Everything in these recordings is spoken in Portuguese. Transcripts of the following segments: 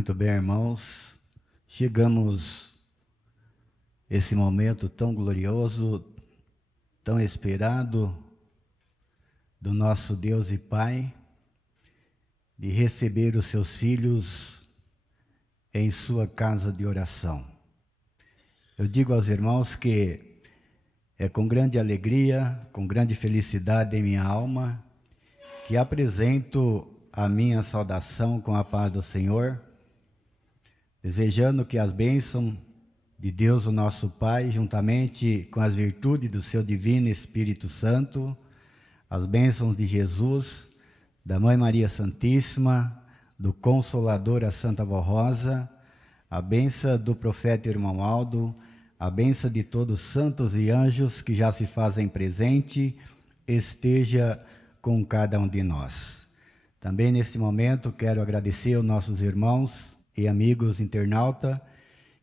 Muito bem, irmãos, chegamos esse momento tão glorioso, tão esperado do nosso Deus e Pai, de receber os seus filhos em sua casa de oração. Eu digo aos irmãos que é com grande alegria, com grande felicidade em minha alma, que apresento a minha saudação com a paz do Senhor, desejando que as bênçãos de Deus, o nosso Pai, juntamente com as virtudes do seu divino Espírito Santo, as bênçãos de Jesus, da Mãe Maria Santíssima, do Consolador, a Santa Vó Rosa, a bênção do profeta irmão Aldo, a bênção de todos os santos e anjos que já se fazem presente, esteja com cada um de nós. Também neste momento quero agradecer aos nossos irmãos e amigos internautas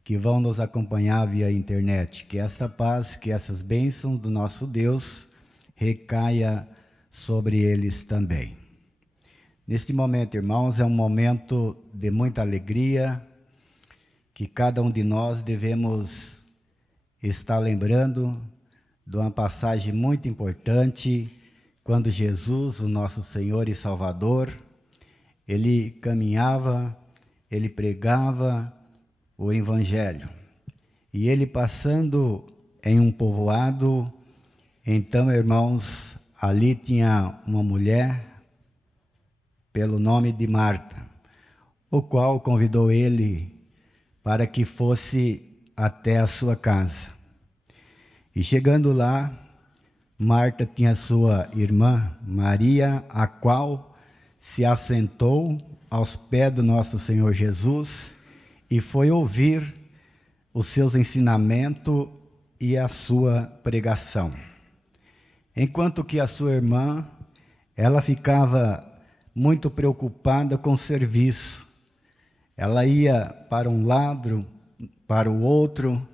que vão nos acompanhar via internet. Que esta paz, que essas bênçãos do nosso Deus recaia sobre eles também. Neste momento, irmãos, é um momento de muita alegria, que cada um de nós devemos estar lembrando de uma passagem muito importante, quando Jesus, o nosso Senhor e Salvador, ele caminhava, ele pregava o Evangelho. E ele passando em um povoado, então, irmãos, ali tinha uma mulher pelo nome de Marta, o qual convidou ele para que fosse até a sua casa. E chegando lá, Marta tinha sua irmã Maria, a qual se assentou aos pés do nosso Senhor Jesus e foi ouvir os seus ensinamentos e a sua pregação. Enquanto que a sua irmã, ela ficava muito preocupada com o serviço. Ela ia para um lado, para o outro,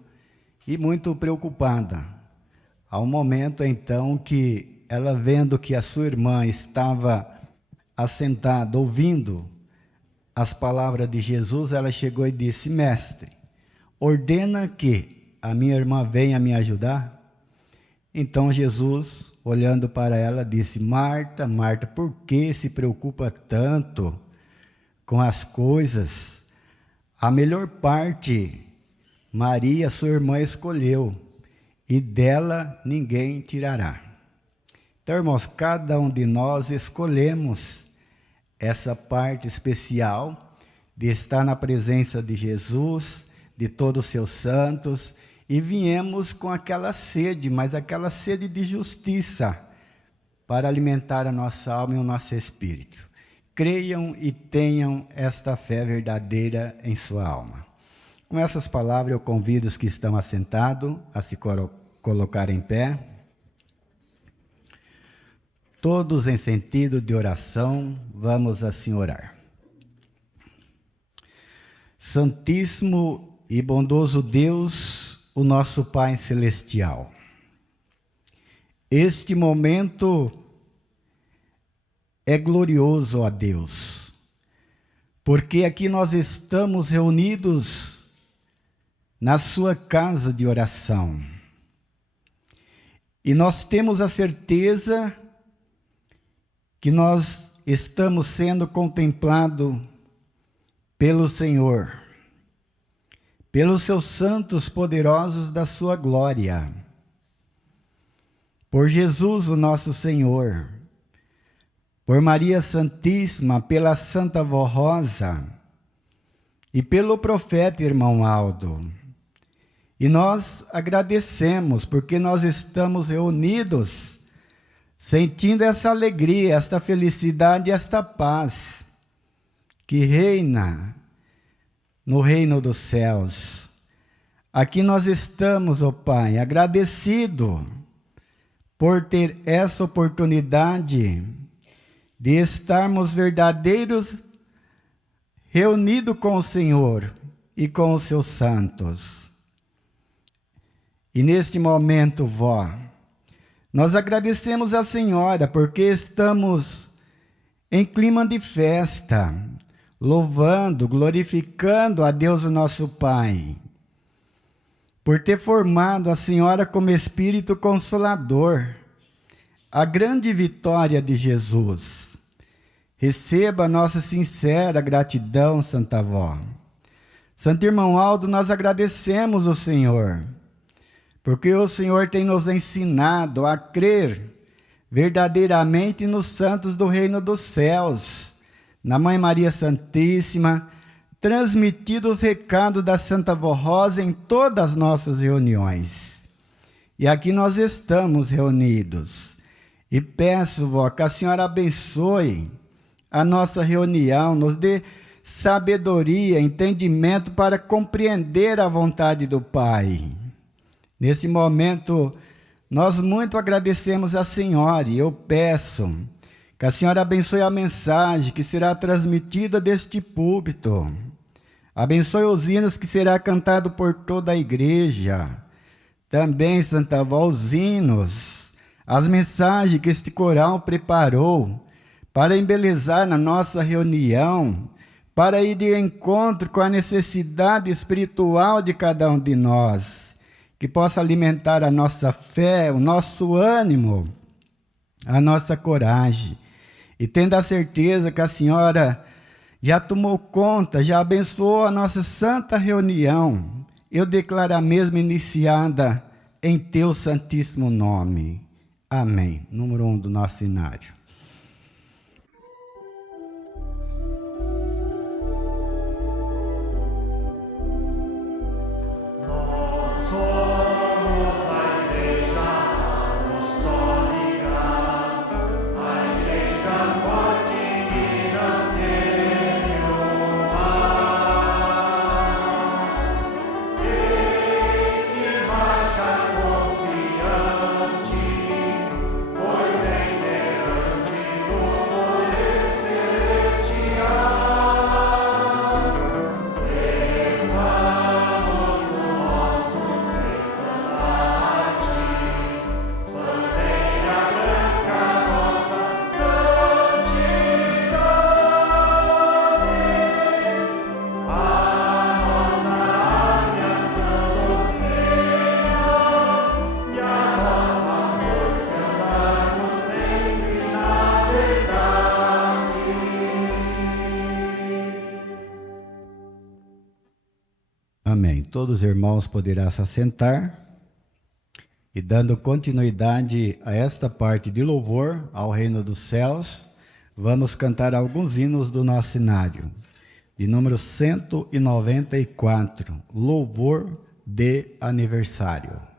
e muito preocupada. Ao momento, então, que ela vendo que a sua irmã estava assentada, ouvindo as palavras de Jesus, ela chegou e disse: Mestre, ordena que a minha irmã venha me ajudar. Então Jesus, olhando para ela, disse: Marta, Marta, por que se preocupa tanto com as coisas? A melhor parte Maria, sua irmã, escolheu, e dela ninguém tirará. Então, irmãos, cada um de nós escolhemos essa parte especial de estar na presença de Jesus, de todos os seus santos, e viemos com aquela sede, mas aquela sede de justiça, para alimentar a nossa alma e o nosso espírito. Creiam e tenham esta fé verdadeira em sua alma. Com essas palavras, eu convido os que estão assentados a se colocar em pé. Todos em sentido de oração, vamos assim orar. Santíssimo e bondoso Deus, o nosso Pai Celestial, este momento é glorioso a Deus, porque aqui nós estamos reunidos na sua casa de oração, e nós temos a certeza que nós estamos sendo contemplados pelo Senhor, pelos seus santos poderosos da sua glória, por Jesus, o nosso Senhor, por Maria Santíssima, pela Santa Vó Rosa e pelo profeta irmão Aldo. E nós agradecemos porque nós estamos reunidos sentindo essa alegria, esta felicidade, esta paz que reina no reino dos céus. Aqui nós estamos, ó Pai, agradecido por ter essa oportunidade de estarmos verdadeiros reunidos com o Senhor e com os seus santos. E neste momento, vó, nós agradecemos a Senhora porque estamos em clima de festa, louvando, glorificando a Deus, o nosso Pai, por ter formado a Senhora como Espírito Consolador, a grande vitória de Jesus. Receba a nossa sincera gratidão, Santa Avó. Santo Irmão Aldo, nós agradecemos o Senhor, porque o Senhor tem nos ensinado a crer verdadeiramente nos santos do reino dos céus, na Mãe Maria Santíssima, transmitido os recados da Santa Avó Rosa em todas as nossas reuniões. E aqui nós estamos reunidos. E peço, vó, que a senhora abençoe a nossa reunião, nos dê sabedoria, entendimento para compreender a vontade do Pai. Nesse momento, nós muito agradecemos a senhora e eu peço que a senhora abençoe a mensagem que será transmitida deste púlpito. Abençoe os hinos que será cantado por toda a igreja. Também, Santa Avó, os hinos, as mensagens que este coral preparou para embelezar na nossa reunião, para ir de encontro com a necessidade espiritual de cada um de nós, que possa alimentar a nossa fé, o nosso ânimo, a nossa coragem. E tendo a certeza que a senhora já tomou conta, já abençoou a nossa santa reunião, eu declaro a mesma iniciada em teu santíssimo nome. Amém. Número 1 do nosso cenário. Amém. Todos os irmãos poderão se assentar e dando continuidade a esta parte de louvor ao reino dos céus, vamos cantar alguns hinos do nosso cenário. De número 194, Louvor de Aniversário.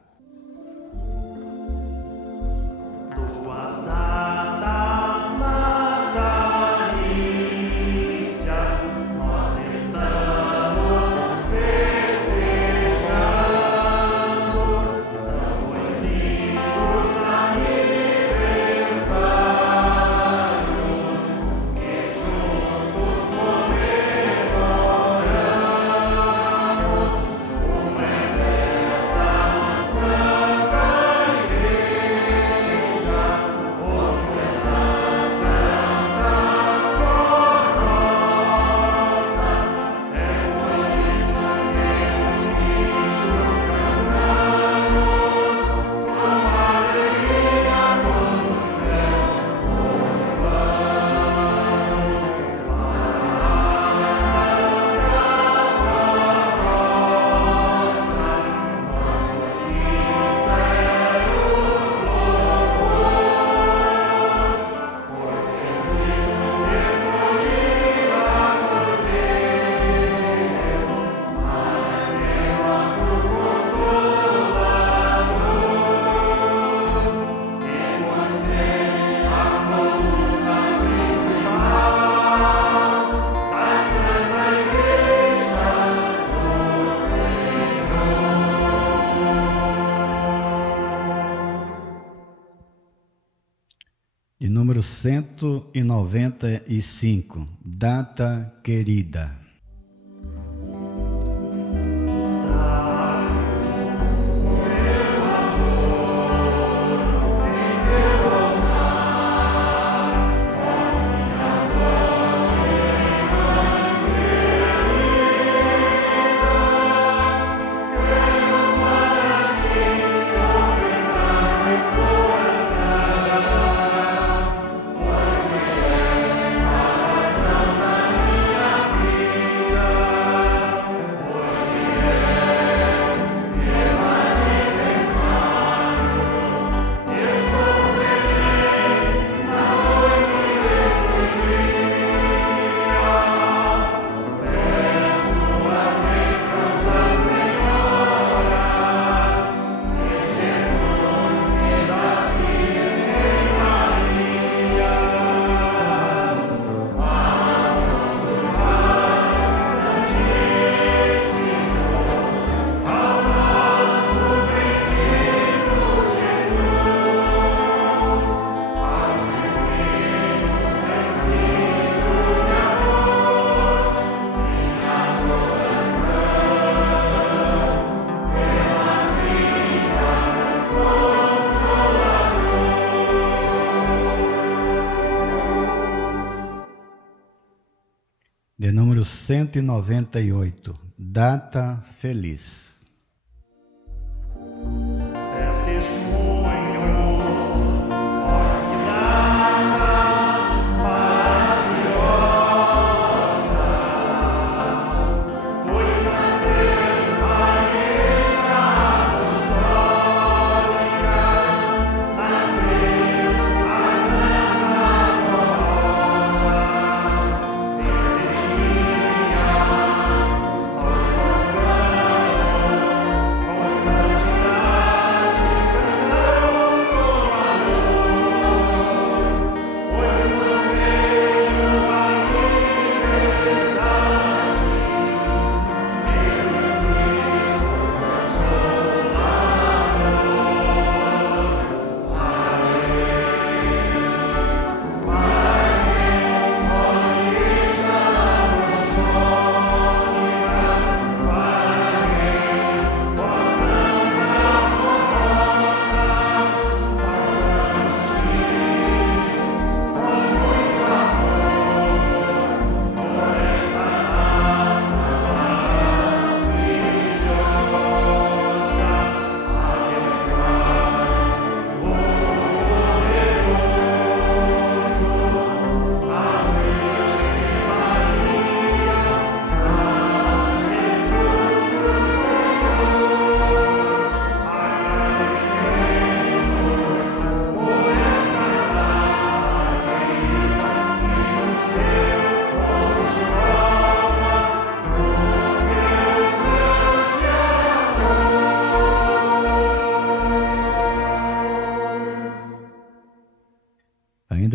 De número 195, Data Querida. 198, data feliz.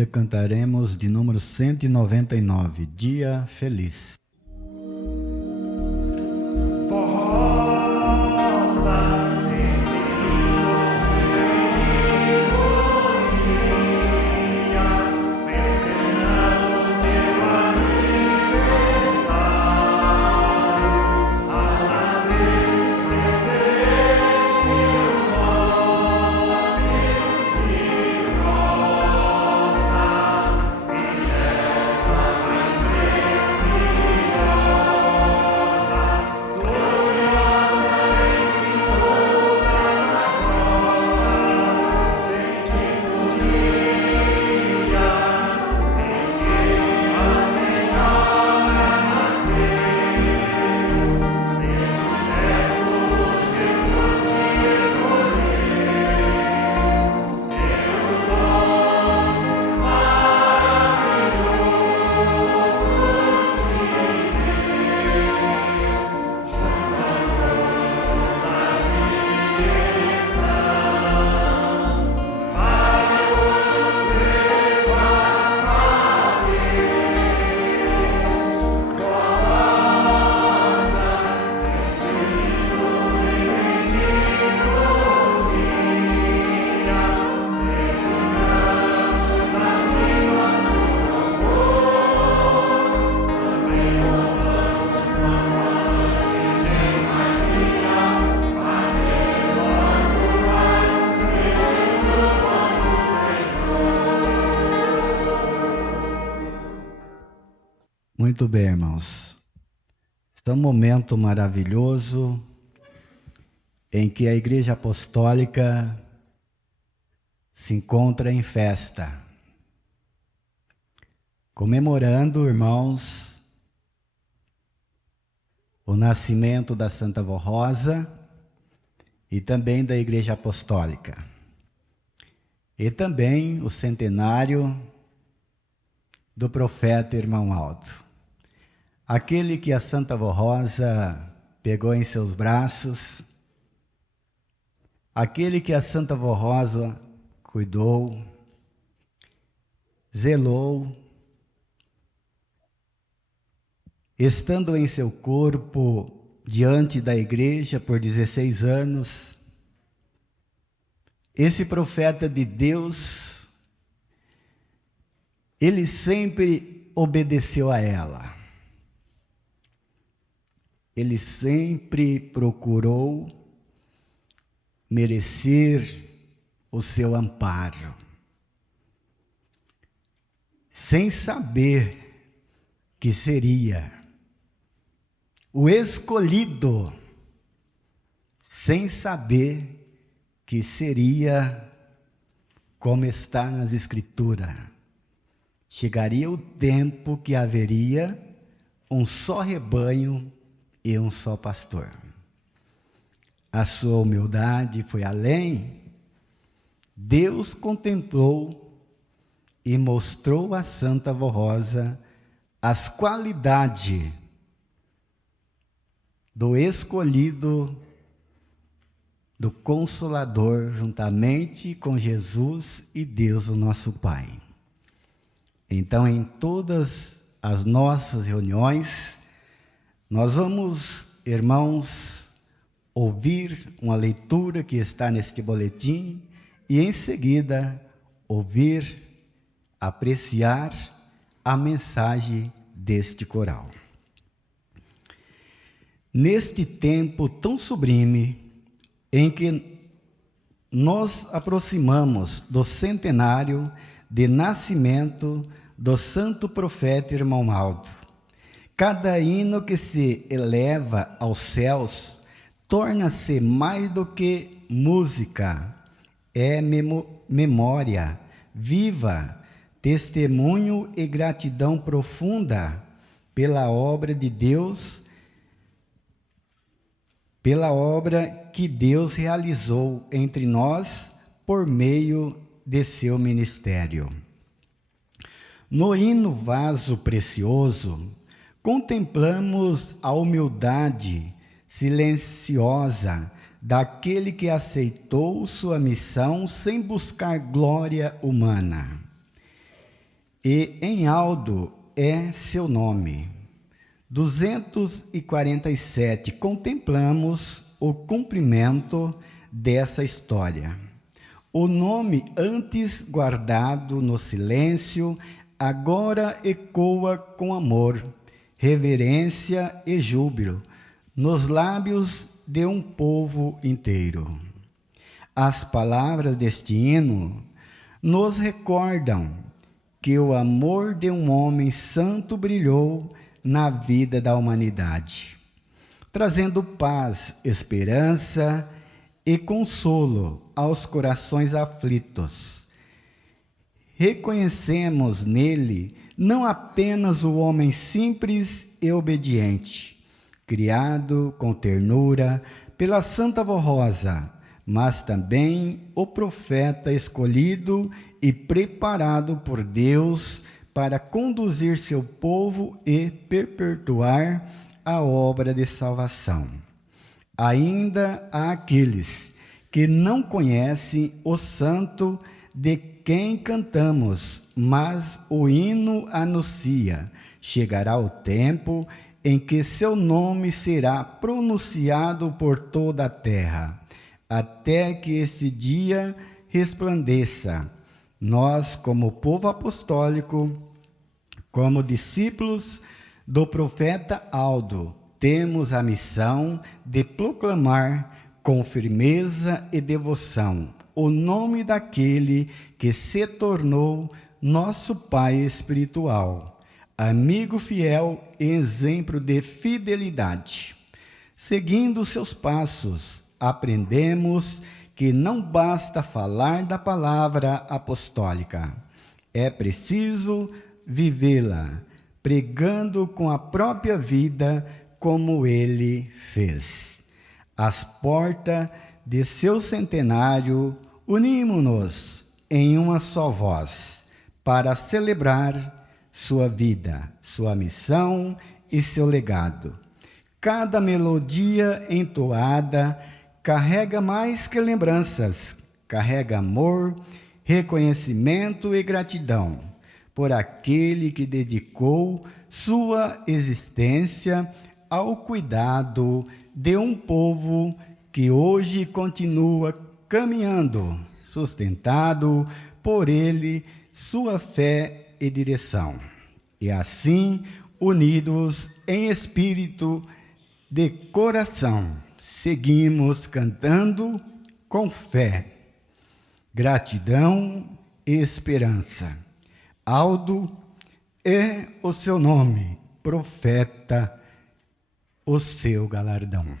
Ainda cantaremos de número 199, Dia Feliz. Muito bem, irmãos. Este é um momento maravilhoso em que a Igreja Apostólica se encontra em festa, comemorando, irmãos, o nascimento da Santa Vó Rosa e também da Igreja Apostólica, e também o centenário do profeta Irmão Alto, aquele que a Santa Vó Rosa pegou em seus braços, aquele que a Santa Vó Rosa cuidou, zelou, estando em seu corpo diante da igreja por 16 anos, esse profeta de Deus, ele sempre obedeceu a ela. Ele sempre procurou merecer o seu amparo, sem saber que seria o escolhido, sem saber que seria como está nas Escrituras. Chegaria o tempo que haveria um só rebanho e um só pastor. A sua humildade foi além. Deus contemplou e mostrou a Santa Vó Rosa as qualidades do escolhido, do Consolador, juntamente com Jesus e Deus, o nosso Pai. Então, em todas as nossas reuniões, nós vamos, irmãos, ouvir uma leitura que está neste boletim e, em seguida, ouvir, apreciar a mensagem deste coral. Neste tempo tão sublime em que nos aproximamos do centenário de nascimento do santo profeta irmão Aldo, cada hino que se eleva aos céus torna-se mais do que música, é memória viva, testemunho e gratidão profunda pela obra de Deus, pela obra que Deus realizou entre nós por meio de seu ministério. No hino Vaso Precioso, contemplamos a humildade silenciosa daquele que aceitou sua missão sem buscar glória humana. E em Aldo é seu nome. 247, contemplamos o cumprimento dessa história. O nome antes guardado no silêncio, agora ecoa com amor, reverência e júbilo, nos lábios de um povo inteiro. As palavras deste hino nos recordam que o amor de um homem santo brilhou na vida da humanidade, trazendo paz, esperança e consolo aos corações aflitos. Reconhecemos nele não apenas o homem simples e obediente, criado com ternura pela Santa Vó Rosa, mas também o profeta escolhido e preparado por Deus para conduzir seu povo e perpetuar a obra de salvação. Ainda há aqueles que não conhecem o santo de quem cantamos, mas o hino anuncia: chegará o tempo em que seu nome será pronunciado por toda a terra, até que esse dia resplandeça. Nós, como povo apostólico, como discípulos do profeta Aldo, temos a missão de proclamar com firmeza e devoção o nome daquele que se tornou nosso Pai espiritual, amigo fiel e exemplo de fidelidade. Seguindo seus passos, aprendemos que não basta falar da palavra apostólica, é preciso vivê-la, pregando com a própria vida como ele fez. Às portas de seu centenário, unimos-nos em uma só voz para celebrar sua vida, sua missão e seu legado. Cada melodia entoada carrega mais que lembranças, carrega amor, reconhecimento e gratidão por aquele que dedicou sua existência ao cuidado de um povo que hoje continua caminhando, sustentado por ele, sua fé e direção. E assim, unidos em espírito de coração, seguimos cantando com fé, gratidão e esperança. Aldo é o seu nome, profeta o seu galardão.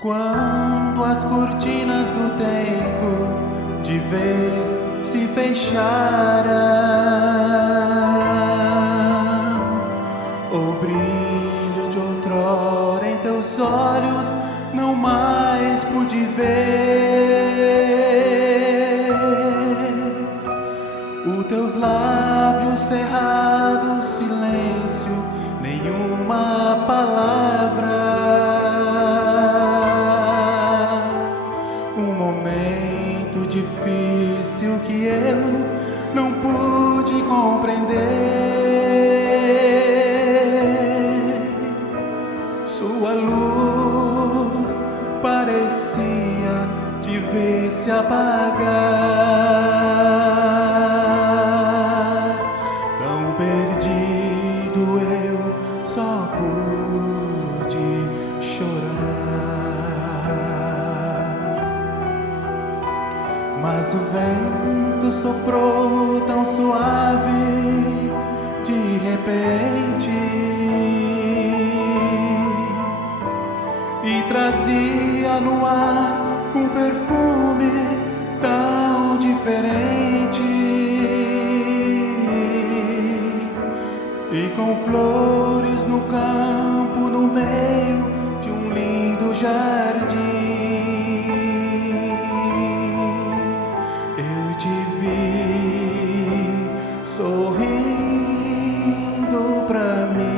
Quando as cortinas do tempo de vez se fecharam, o brilho de outrora em teus olhos não mais pude ver. Os teus lábios cerrados, silêncio, nenhuma palavra. Um momento difícil que eu não pude compreender. Sua luz parecia de ver se apagar. Tão perdido eu só pude chorar. Mas o vento soprou tão suave de repente e trazia no ar um perfume tão diferente. E com flores no campo, no meio de um lindo jardim, eu te vi sorrindo pra mim.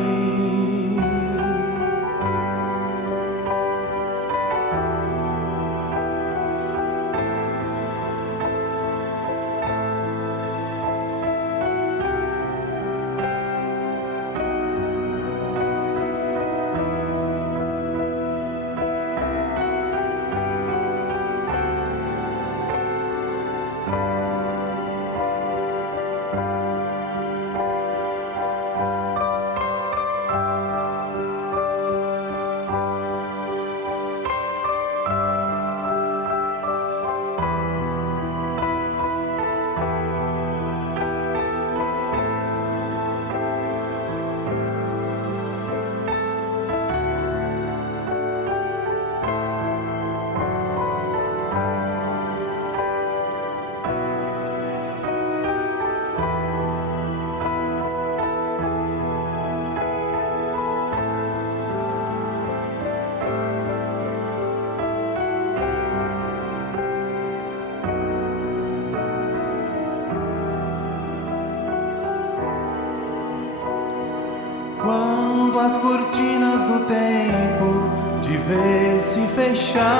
Quando as cortinas do tempo de vez se fecharam,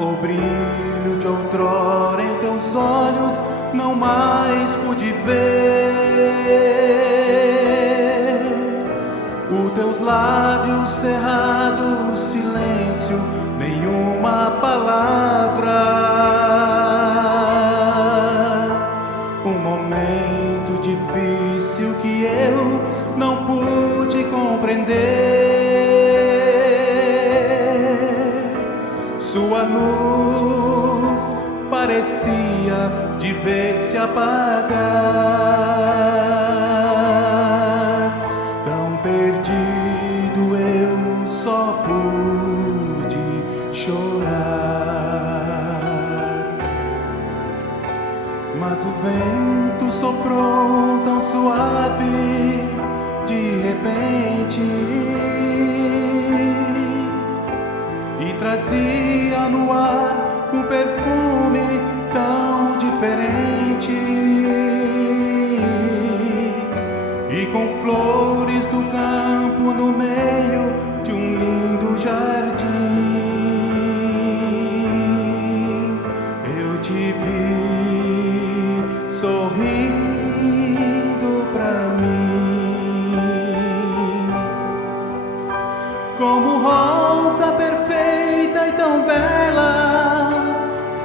o brilho de outrora em teus olhos não mais pude ver. Os teus lábios cerrados, silêncio, nenhuma palavra. Um momento difícil que eu não pude compreender. Sua luz parecia de vez se apagar. Tão perdido eu só pude chorar. Mas o vento soprou tão suave de repente e trazia no ar um perfume tão diferente. E com flores do campo no meio de um lindo jardim, eu te vi sorrindo pra mim. Como rosa perfeita e tão bela,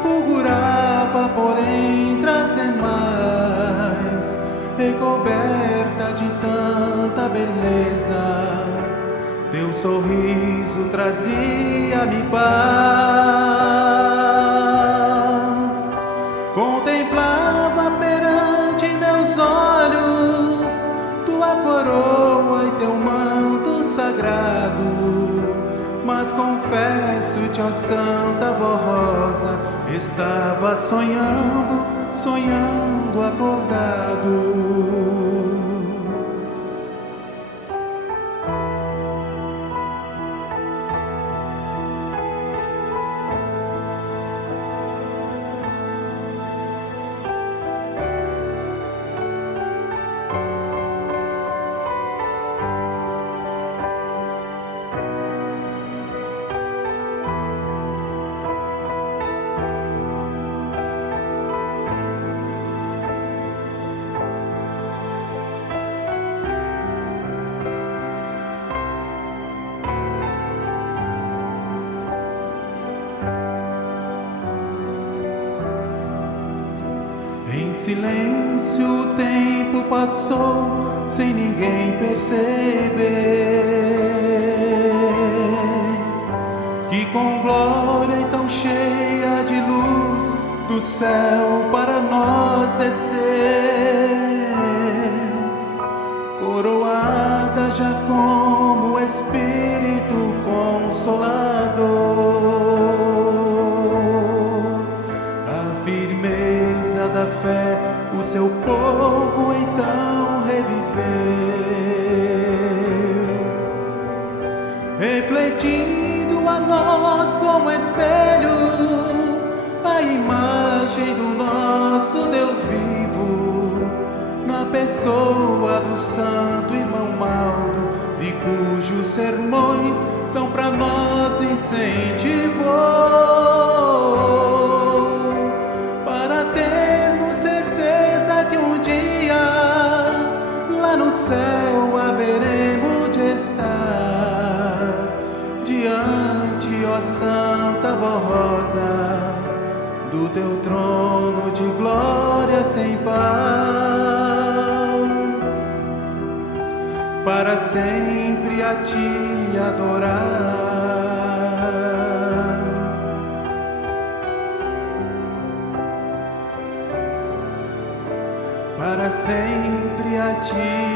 fulgurava por entre as demais, recoberta de tanta beleza. Teu sorriso trazia-me paz. Contemplava perante meus olhos tua coroa e teu manto sagrado. confesso-te, ó Santa Rosa, estava sonhando, sonhando acordado. Em silêncio o tempo passou, sem ninguém perceber que com glória tão cheia de luz do céu para nós desceu, coroada já como Espírito Consolador. Da fé, o seu povo então reviveu, refletindo a nós como espelho a imagem do nosso Deus vivo, na pessoa do santo irmão Maldo, de cujos sermões são para nós incentivo para termos certeza que um dia lá no céu haveremos de estar diante, ó Santa Rosa, do teu trono de glória sem par, para sempre a ti adorar. Para sempre a ti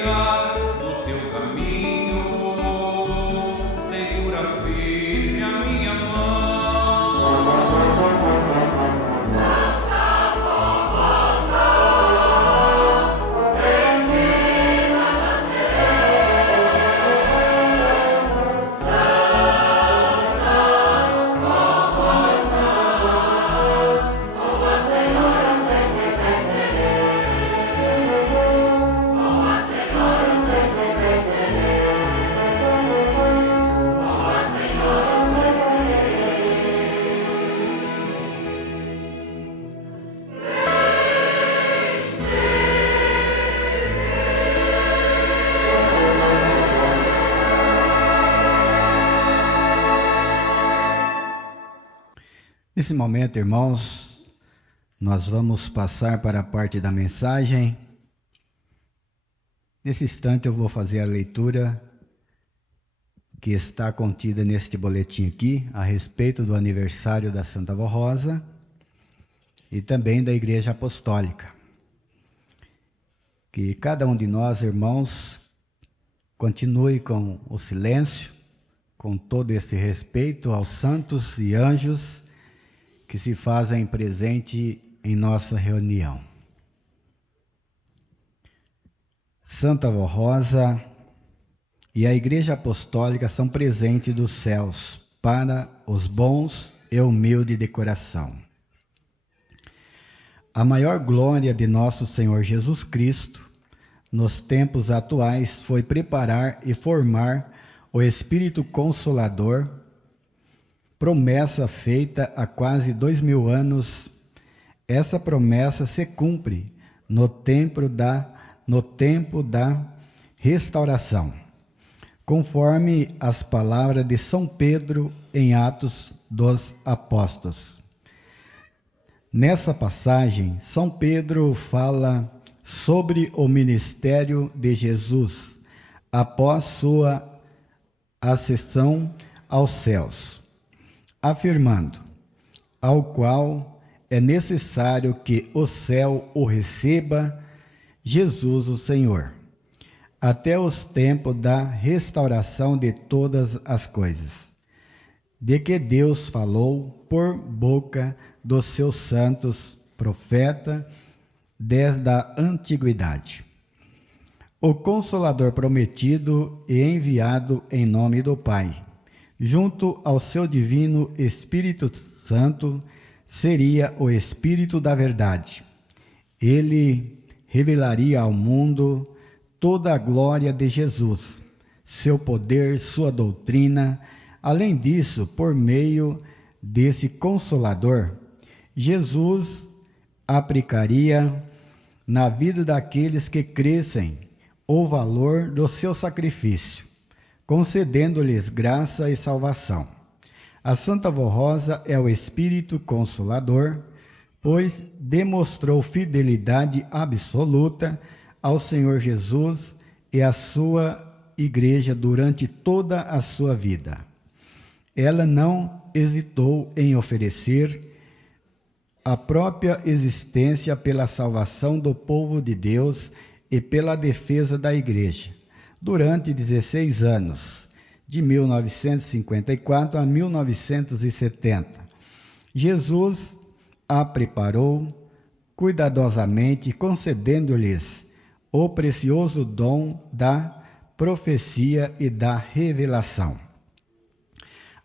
desviar do teu caminho, segura firme a minha mão. Santa Formosa, sentina nascerei. Santa Formosa, com a Senhora sempre vencerei. Com a Senhora sempre vencerei. Com a Senhora sempre Nesse momento, irmãos, nós vamos passar para a parte da mensagem. Nesse instante eu vou fazer a leitura que está contida neste boletim aqui, a respeito do aniversário da Santa Vó Rosa e também da Igreja Apostólica. Que cada um de nós, irmãos, continue com o silêncio, com todo esse respeito aos santos e anjos que se fazem presente em nossa reunião. Santa Vó Rosa e a Igreja Apostólica são presentes dos céus para os bons e humildes de coração. A maior glória de nosso Senhor Jesus Cristo, nos tempos atuais, foi preparar e formar o Espírito Consolador, promessa feita há quase 2000 anos. Essa promessa se cumpre no tempo da restauração, conforme as palavras de São Pedro em Atos dos Apóstolos. Nessa passagem, São Pedro fala sobre o ministério de Jesus após sua ascensão aos céus, afirmando: ao qual é necessário que o céu o receba, Jesus o Senhor, até os tempos da restauração de todas as coisas, de que Deus falou por boca dos seus santos profetas desde a antiguidade. O Consolador prometido e enviado em nome do Pai, junto ao seu divino Espírito Santo, seria o Espírito da Verdade. Ele revelaria ao mundo toda a glória de Jesus, seu poder, sua doutrina. Além disso, por meio desse Consolador, Jesus aplicaria na vida daqueles que crescem o valor do seu sacrifício, concedendo-lhes graça e salvação. A Santa Vó Rosa é o Espírito Consolador, pois demonstrou fidelidade absoluta ao Senhor Jesus e à sua Igreja durante toda a sua vida. Ela não hesitou em oferecer a própria existência pela salvação do povo de Deus e pela defesa da Igreja, durante 16 anos, de 1954 a 1970. Jesus a preparou cuidadosamente, concedendo-lhes o precioso dom da profecia e da revelação.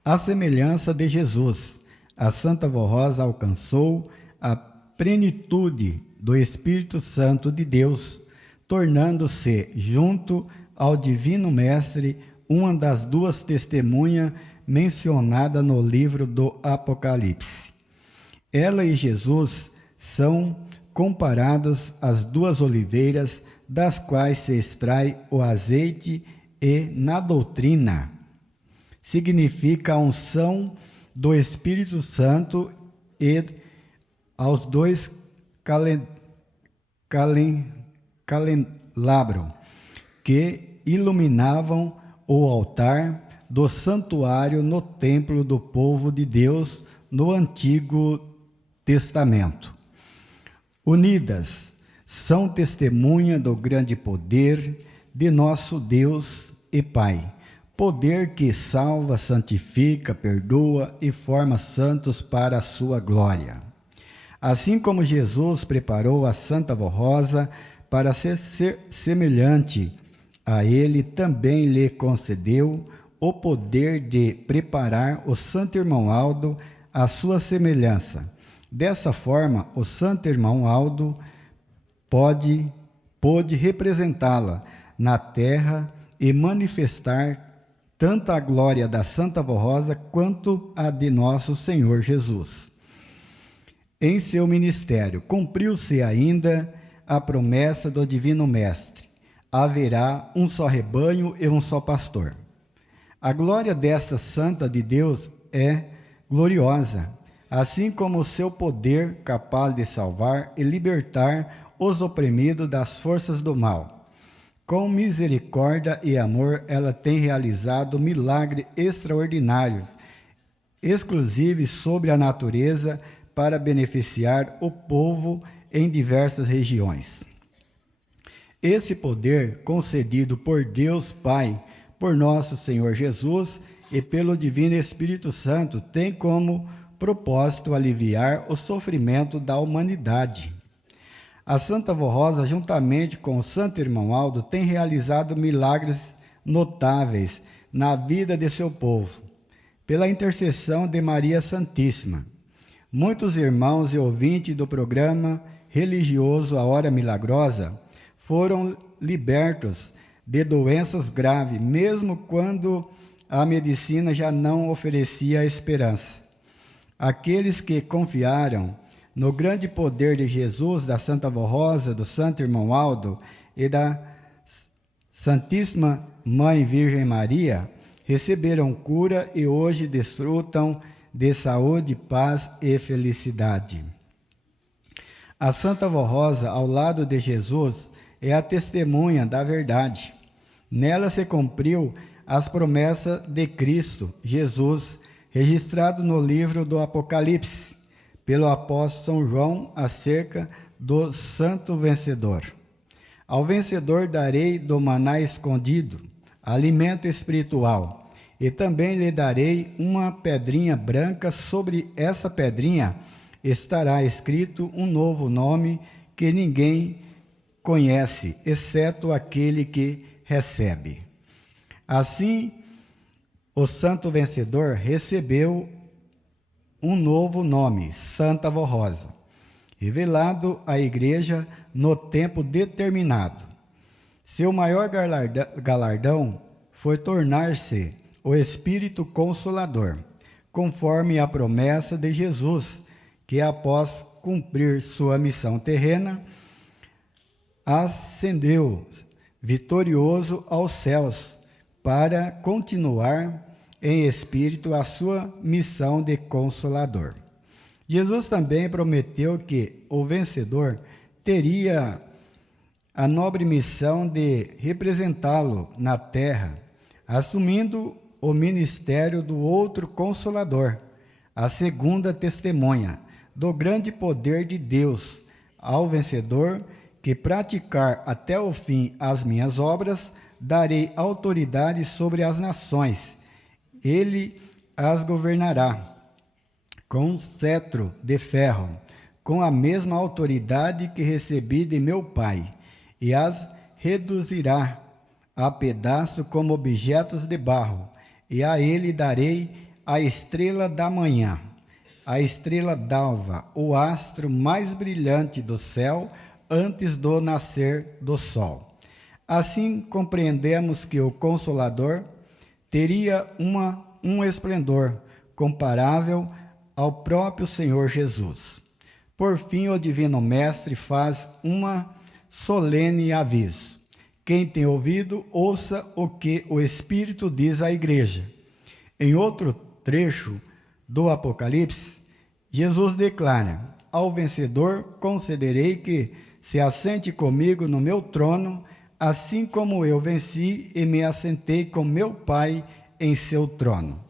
À semelhança de Jesus, a Santa Vó Rosa alcançou a plenitude do Espírito Santo de Deus, tornando-se, junto ao Divino Mestre, uma das duas testemunhas mencionadas no livro do Apocalipse. Ela e Jesus são comparados às duas oliveiras, das quais se extrai o azeite, e na doutrina significa a unção do Espírito Santo e aos dois candelabros que iluminavam o altar do santuário no templo do povo de Deus no Antigo Testamento. Unidas, são testemunha do grande poder de nosso Deus e Pai. Poder que salva, santifica, perdoa e forma santos para a sua glória. Assim como Jesus preparou a Santa Vó Rosa para ser semelhante a ele, também lhe concedeu o poder de preparar o Santo Irmão Aldo à sua semelhança. Dessa forma, o Santo Irmão Aldo pôde representá-la na terra e manifestar tanto a glória da Santa Vó Rosa quanto a de nosso Senhor Jesus. Em seu ministério, cumpriu-se ainda a promessa do Divino Mestre: haverá um só rebanho e um só pastor. A glória dessa Santa de Deus é gloriosa, assim como o seu poder capaz de salvar e libertar os oprimidos das forças do mal. Com misericórdia e amor, ela tem realizado milagres extraordinários, exclusivos sobre a natureza, para beneficiar o povo em diversas regiões. Esse poder, concedido por Deus Pai, por nosso Senhor Jesus e pelo Divino Espírito Santo, tem como propósito aliviar o sofrimento da humanidade. A Santa Vó Rosa, juntamente com o Santo Irmão Aldo, tem realizado milagres notáveis na vida de seu povo, pela intercessão de Maria Santíssima. Muitos irmãos e ouvintes do programa religioso A Hora Milagrosa foram libertos de doenças graves, mesmo quando a medicina já não oferecia esperança. Aqueles que confiaram no grande poder de Jesus, da Santa Vó Rosa, do Santo Irmão Aldo e da Santíssima Mãe Virgem Maria, receberam cura e hoje desfrutam de saúde, paz e felicidade. A Santa Vó Rosa, ao lado de Jesus, é a testemunha da verdade. Nela se cumpriu as promessas de Cristo Jesus, registrado no livro do Apocalipse, pelo apóstolo São João, acerca do Santo Vencedor. Ao vencedor darei do maná escondido, alimento espiritual, e também lhe darei uma pedrinha branca. Sobre essa pedrinha estará escrito um novo nome que ninguém conhece, exceto aquele que recebe. Assim, o Santo Vencedor recebeu um novo nome, Santa Vó Rosa, revelado à Igreja no tempo determinado. Seu maior galardão foi tornar-se o Espírito Consolador, conforme a promessa de Jesus, que após cumprir sua missão terrena, ascendeu vitorioso aos céus para continuar em espírito a sua missão de Consolador. Jesus também prometeu que o vencedor teria a nobre missão de representá-lo na terra, assumindo o ministério do outro Consolador, a segunda testemunha do grande poder de Deus. Ao vencedor que praticar até o fim as minhas obras, darei autoridade sobre as nações. Ele as governará com cetro de ferro, com a mesma autoridade que recebi de meu Pai, e as reduzirá a pedaço como objetos de barro, e a ele darei a estrela da manhã, a estrela d'alva, o astro mais brilhante do céu antes do nascer do sol. Assim compreendemos que o Consolador teria um esplendor comparável ao próprio Senhor Jesus. Por fim, o Divino Mestre faz uma solene aviso: quem tem ouvido, ouça o que o Espírito diz à Igreja. Em outro trecho do Apocalipse, Jesus declara: ao vencedor concederei que se assente comigo no meu trono, assim como eu venci e me assentei com meu Pai em seu trono.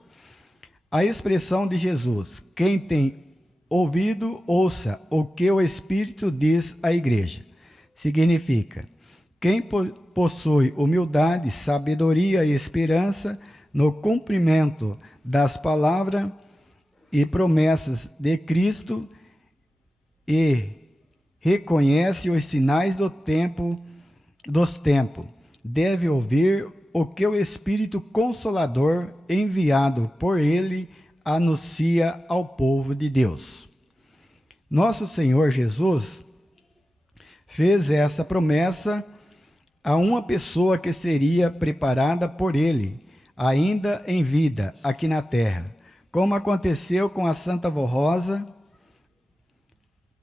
A expressão de Jesus, quem tem ouvido, ouça o que o Espírito diz à Igreja, significa: quem possui humildade, sabedoria e esperança no cumprimento das palavras e promessas de Cristo e reconhece os sinais dos tempos, deve ouvir o que o Espírito Consolador, enviado por ele, anuncia ao povo de Deus. Nosso Senhor Jesus fez essa promessa a uma pessoa que seria preparada por ele, ainda em vida, aqui na terra, como aconteceu com a Santa Vó Rosa,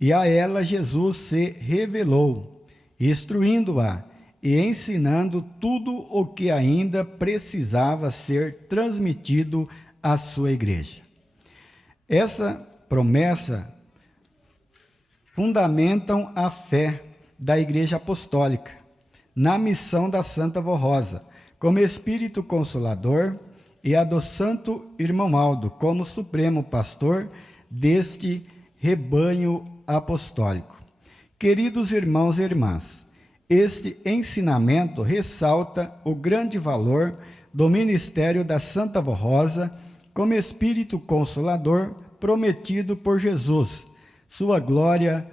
e a ela Jesus se revelou, instruindo-a e ensinando tudo o que ainda precisava ser transmitido à sua igreja. Essa promessa fundamentam a fé da Igreja Apostólica na missão da Santa Vó Rosa, como Espírito Consolador, e a do Santo Irmão Aldo, como Supremo Pastor deste rebanho apostólico. Queridos irmãos e irmãs, este ensinamento ressalta o grande valor do ministério da Santa Vó Rosa como Espírito Consolador prometido por Jesus. Sua glória,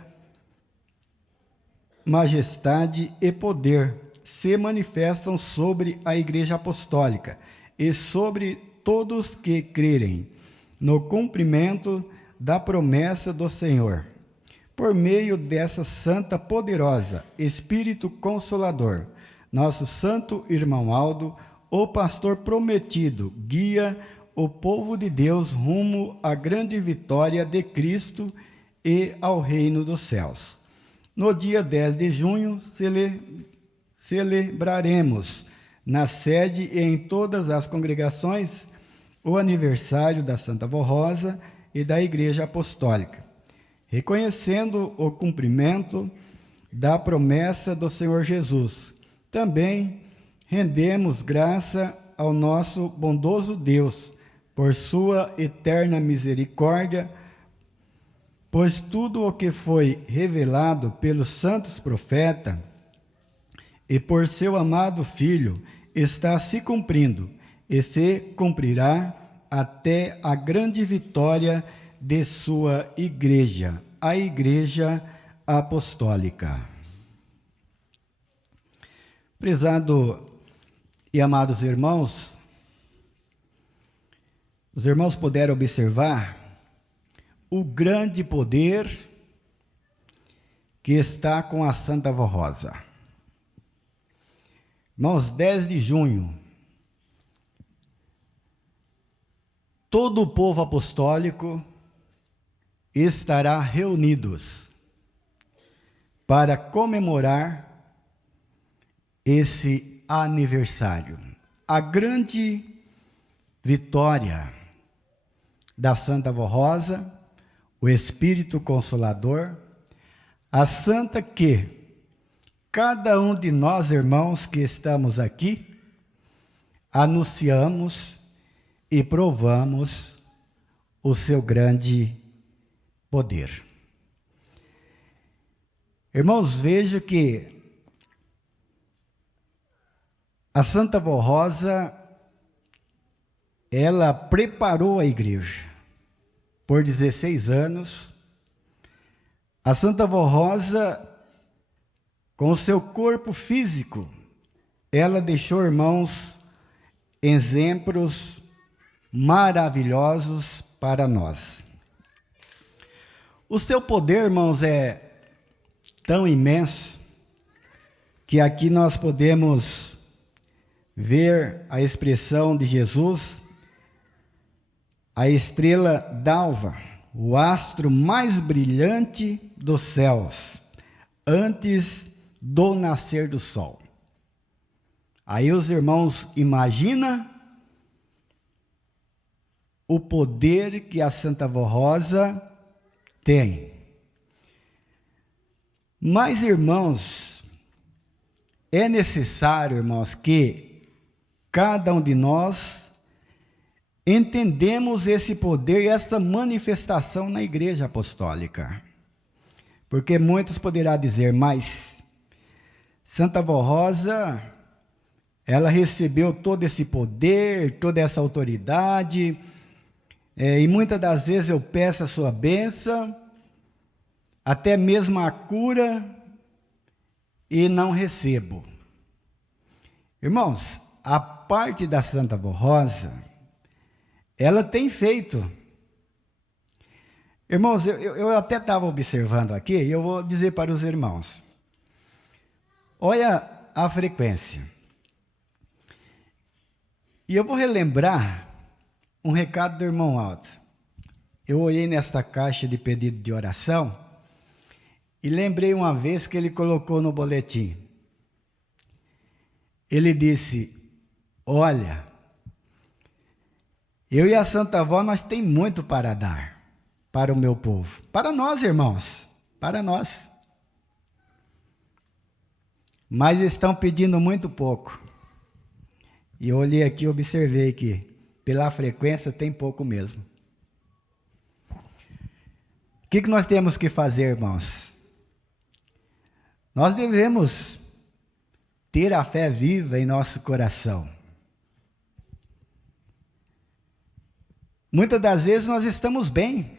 majestade e poder se manifestam sobre a Igreja Apostólica e sobre todos que crerem no cumprimento da promessa do Senhor. Por meio dessa santa poderosa Espírito Consolador, nosso Santo Irmão Aldo, o pastor prometido, guia o povo de Deus rumo à grande vitória de Cristo e ao reino dos céus. No dia 10 de junho, celebraremos na sede e em todas as congregações o aniversário da Santa Vó Rosa e da Igreja Apostólica, reconhecendo o cumprimento da promessa do Senhor Jesus. Também rendemos graça ao nosso bondoso Deus por sua eterna misericórdia, pois tudo o que foi revelado pelos santos profetas e por seu amado Filho está se cumprindo e se cumprirá até a grande vitória de sua igreja, a Igreja Apostólica. Prezado e amados irmãos, os irmãos puderam observar o grande poder que está com a Santa Vó Rosa. Irmãos, 10 de junho, todo o povo apostólico estará reunidos para comemorar esse aniversário, a grande vitória da Santa Vó Rosa, o Espírito Consolador, a santa que cada um de nós, irmãos que estamos aqui, anunciamos e provamos o seu grande poder. Irmãos, veja que a Santa Vó Rosa, ela preparou a igreja por 16 anos. A Santa Vó Rosa, com o seu corpo físico, ela deixou, irmãos, exemplos maravilhosos para nós. O seu poder, irmãos, é tão imenso que aqui nós podemos ver a expressão de Jesus, a estrela d'alva, o astro mais brilhante dos céus, antes do nascer do sol. Aí os irmãos imaginam o poder que a Santa Vó Rosa tem. Mas, irmãos, é necessário, irmãos, que cada um de nós entendemos esse poder e essa manifestação na Igreja Apostólica. Porque muitos poderão dizer, mas Santa Vó Rosa, ela recebeu todo esse poder, toda essa autoridade, e muitas das vezes eu peço a sua bênção, até mesmo a cura, e não recebo. Irmãos, a parte da Santa Vó Rosa, ela tem feito. Irmãos, eu até estava observando aqui, e eu vou dizer para os irmãos. Olha a frequência. E eu vou relembrar um recado do irmão Aldo. Eu olhei nesta caixa de pedido de oração e lembrei uma vez que ele colocou no boletim. Ele disse, olha, eu e a Santa Vó, nós temos muito para dar para o meu povo. Para nós, irmãos, para nós. Mas estão pedindo muito pouco. E eu olhei aqui e observei que, pela frequência, tem pouco mesmo. O que nós temos que fazer, irmãos? Nós devemos ter a fé viva em nosso coração. Muitas das vezes nós estamos bem.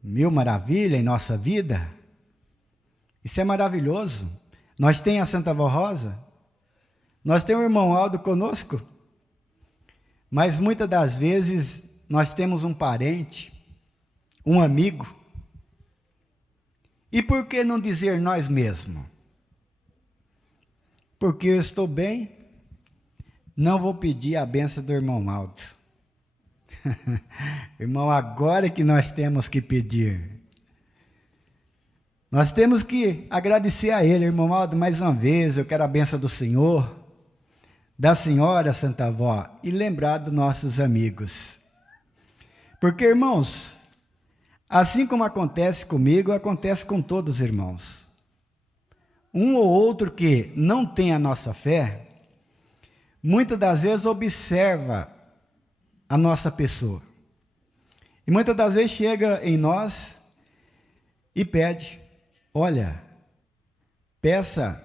Mil maravilhas em nossa vida. Isso é maravilhoso. Nós temos a Santa Vó Rosa, nós temos o irmão Aldo conosco, mas muitas das vezes nós temos um parente, um amigo, e por que não dizer nós mesmos? Porque eu estou bem, não vou pedir a bênção do irmão Aldo. Irmão, agora que nós temos que pedir. Nós temos que agradecer a ele, irmão Aldo, mais uma vez, eu quero a bênção do Senhor, da Senhora Santa Vó, e lembrar dos nossos amigos. Porque, irmãos, assim como acontece comigo, acontece com todos os irmãos. Um ou outro que não tem a nossa fé, muitas das vezes observa a nossa pessoa. E muitas das vezes chega em nós e pede, olha, peça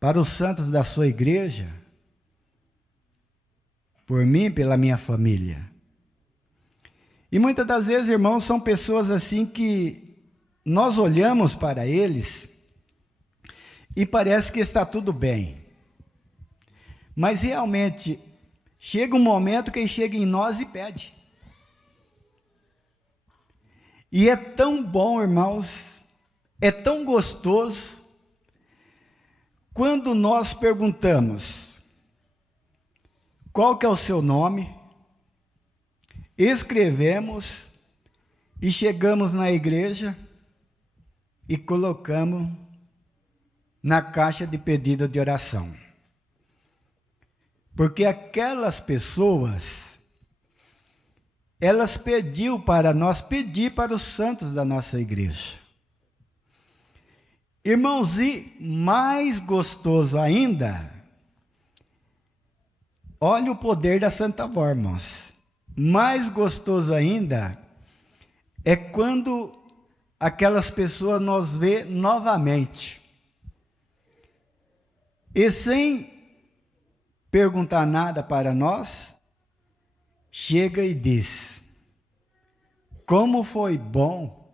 para os santos da sua igreja, por mim, pela minha família. E muitas das vezes, irmãos, são pessoas assim que nós olhamos para eles e parece que está tudo bem. Mas realmente, chega um momento que ele chega em nós e pede. E é tão bom, irmãos, é tão gostoso, quando nós perguntamos, qual que é o seu nome? Escrevemos e chegamos na igreja e colocamos na caixa de pedido de oração. Porque aquelas pessoas, elas pediu para nós, pedir para os santos da nossa igreja. Irmãos, e mais gostoso ainda, olha o poder da Santa Vó, irmãos. Mais gostoso ainda é quando aquelas pessoas nos vê novamente. E sem perguntar nada para nós, chega e diz, como foi bom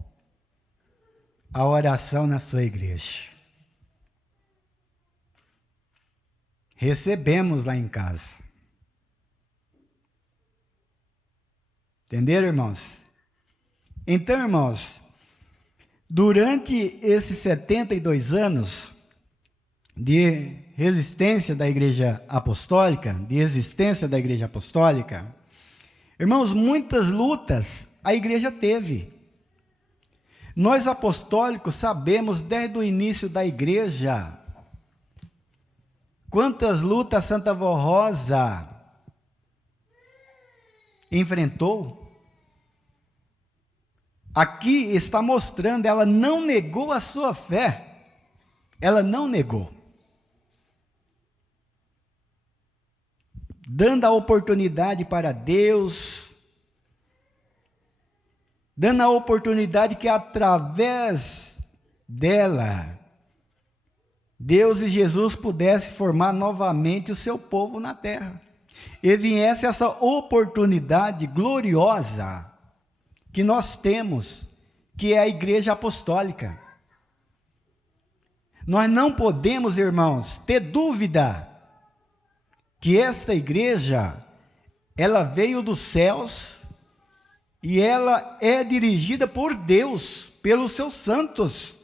a oração na sua igreja. Recebemos lá em casa. Entenderam, irmãos? Então, irmãos, durante esses 72 anos de resistência da Igreja Apostólica, irmãos, muitas lutas a igreja teve. Nós apostólicos sabemos desde o início da igreja quantas lutas Santa Vó Rosa enfrentou. Aqui está mostrando, ela não negou a sua fé, ela não negou, dando a oportunidade para Deus, dando a oportunidade que através dela Deus e Jesus pudessem formar novamente o seu povo na terra. E viesse essa oportunidade gloriosa que nós temos, que é a igreja apostólica. Nós não podemos, irmãos, ter dúvida que esta igreja, ela veio dos céus e ela é dirigida por Deus, pelos seus santos.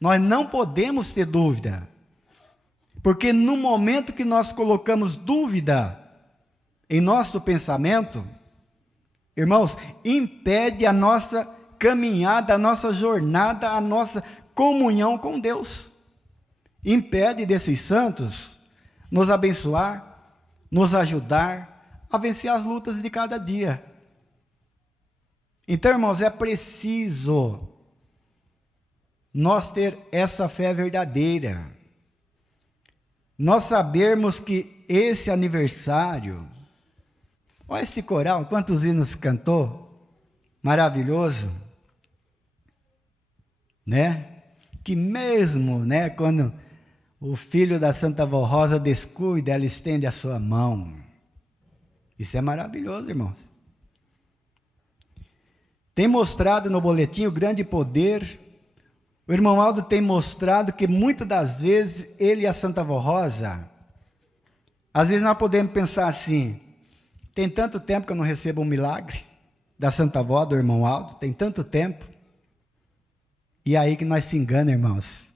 Nós não podemos ter dúvida, porque no momento que nós colocamos dúvida em nosso pensamento, irmãos, impede a nossa caminhada, a nossa jornada, a nossa comunhão com Deus. Impede desses santos nos abençoar, nos ajudar a vencer as lutas de cada dia. Então, irmãos, é preciso nós ter essa fé verdadeira. Nós sabermos que esse aniversário, olha esse coral, quantos hinos cantou, maravilhoso, né? Que mesmo, né, quando o filho da Santa Vó Rosa descuida, ela estende a sua mão. Isso é maravilhoso, irmãos. Tem mostrado no boletim o grande poder. O irmão Aldo tem mostrado que muitas das vezes ele e a Santa Vó Rosa, às vezes nós podemos pensar assim, tem tanto tempo que eu não recebo um milagre da Santa Vó, do irmão Aldo, tem tanto tempo. E aí que nós se enganamos, irmãos.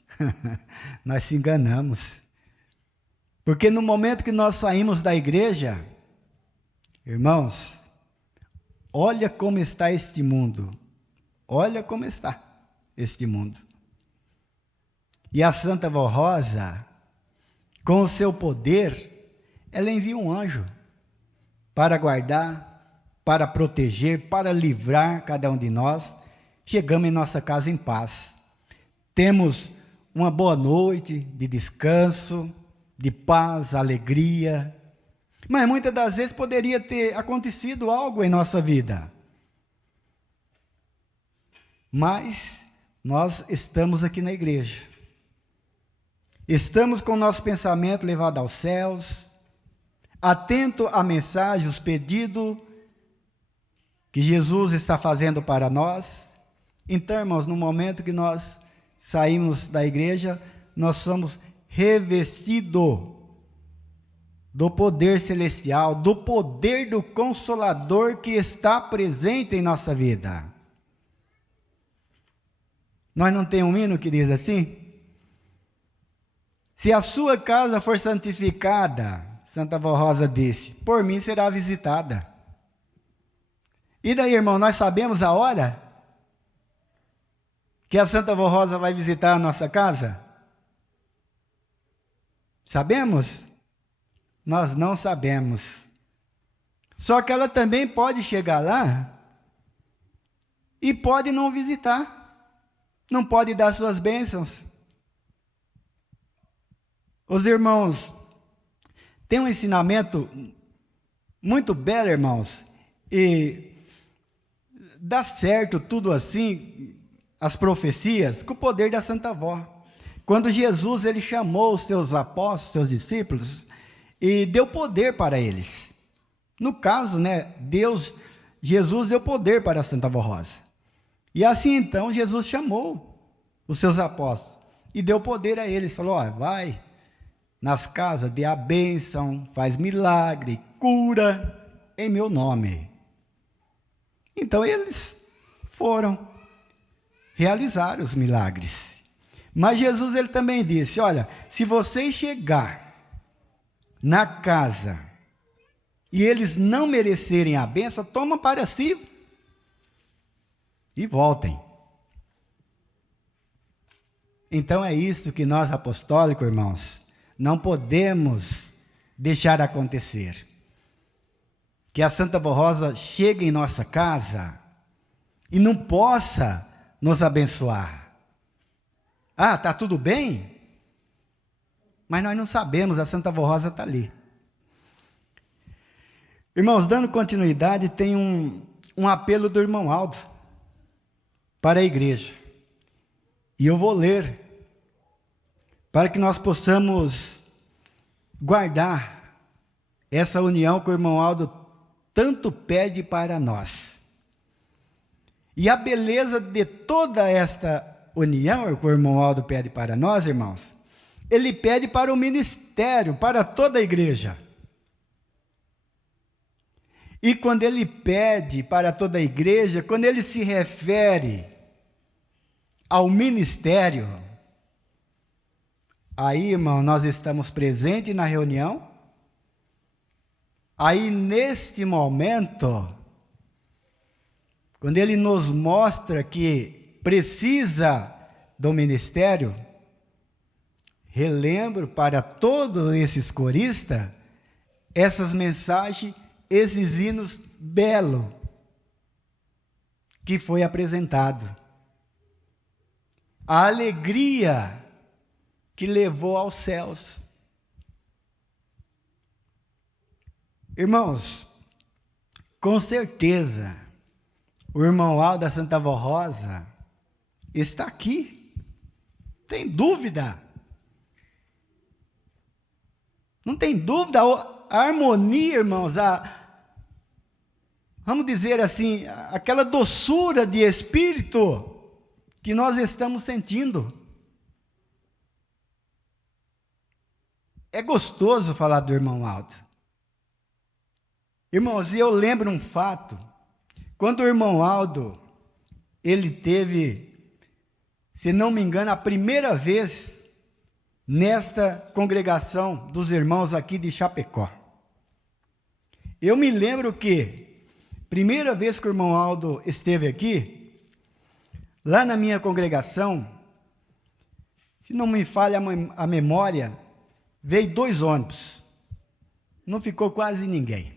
Nós se enganamos. Porque no momento que nós saímos da igreja, irmãos, olha como está este mundo. Olha como está este mundo. E a Santa Vó Rosa, com o seu poder, ela envia um anjo para guardar, para proteger, para livrar cada um de nós. Chegamos em nossa casa em paz. Temos uma boa noite de descanso, de paz, alegria. Mas muitas das vezes poderia ter acontecido algo em nossa vida. Mas nós estamos aqui na igreja. Estamos com o nosso pensamento levado aos céus, atento à mensagem, os pedidos que Jesus está fazendo para nós. Então, irmãos, no momento que nós saímos da igreja, nós somos revestidos do poder celestial, do poder do Consolador que está presente em nossa vida. Nós não temos um hino que diz assim? Se a sua casa for santificada, Santa Vó Rosa disse, por mim será visitada. E daí, irmão, nós sabemos a hora que a Santa Vó Rosa vai visitar a nossa casa? Sabemos? Nós não sabemos. Só que ela também pode chegar lá e pode não visitar. Não pode dar suas bênçãos. Os irmãos têm um ensinamento muito belo, irmãos, e dá certo tudo assim, as profecias, com o poder da Santa Vó. Quando Jesus ele chamou os seus apóstolos, seus discípulos, e deu poder para eles. No caso, né, Jesus deu poder para a Santa Vó Rosa. E assim então Jesus chamou os seus apóstolos e deu poder a eles. Falou, ó, vai nas casas, dê a bênção, faz milagre, cura em meu nome. Então eles foram realizar os milagres. Mas Jesus ele também disse, olha, se vocês chegar na casa e eles não merecerem a bênção, toma para si e voltem. Então é isso que nós apostólicos, irmãos, não podemos deixar acontecer. Que a Santa Vó Rosa chegue em nossa casa e não possa nos abençoar. Ah, está tudo bem? Mas nós não sabemos, a Santa Vó Rosa está ali. Irmãos, dando continuidade, tem um apelo do irmão Aldo para a igreja. E eu vou ler para que nós possamos guardar essa união que o irmão Aldo tanto pede para nós. E a beleza de toda esta união que o irmão Aldo pede para nós, irmãos, ele pede para o ministério, para toda a igreja. E quando ele pede para toda a igreja, quando ele se refere ao ministério, aí, irmão, nós estamos presentes na reunião. Aí, neste momento, quando ele nos mostra que precisa do ministério, relembro para todos esses coristas essas mensagens, esses hinos belos que foi apresentado. A alegria que levou aos céus. Irmãos, com certeza, o irmão Aldo da Santa Vó Rosa está aqui. Tem dúvida? Não tem dúvida, a harmonia, irmãos, vamos dizer assim, aquela doçura de espírito que nós estamos sentindo. É gostoso falar do irmão Aldo. Irmãos, eu lembro um fato, quando o irmão Aldo, ele teve, se não me engano, a primeira vez nesta congregação dos irmãos aqui de Chapecó. Eu me lembro que, primeira vez que o irmão Aldo esteve aqui, lá na minha congregação, se não me falha a memória, veio 2 ônibus, não ficou quase ninguém,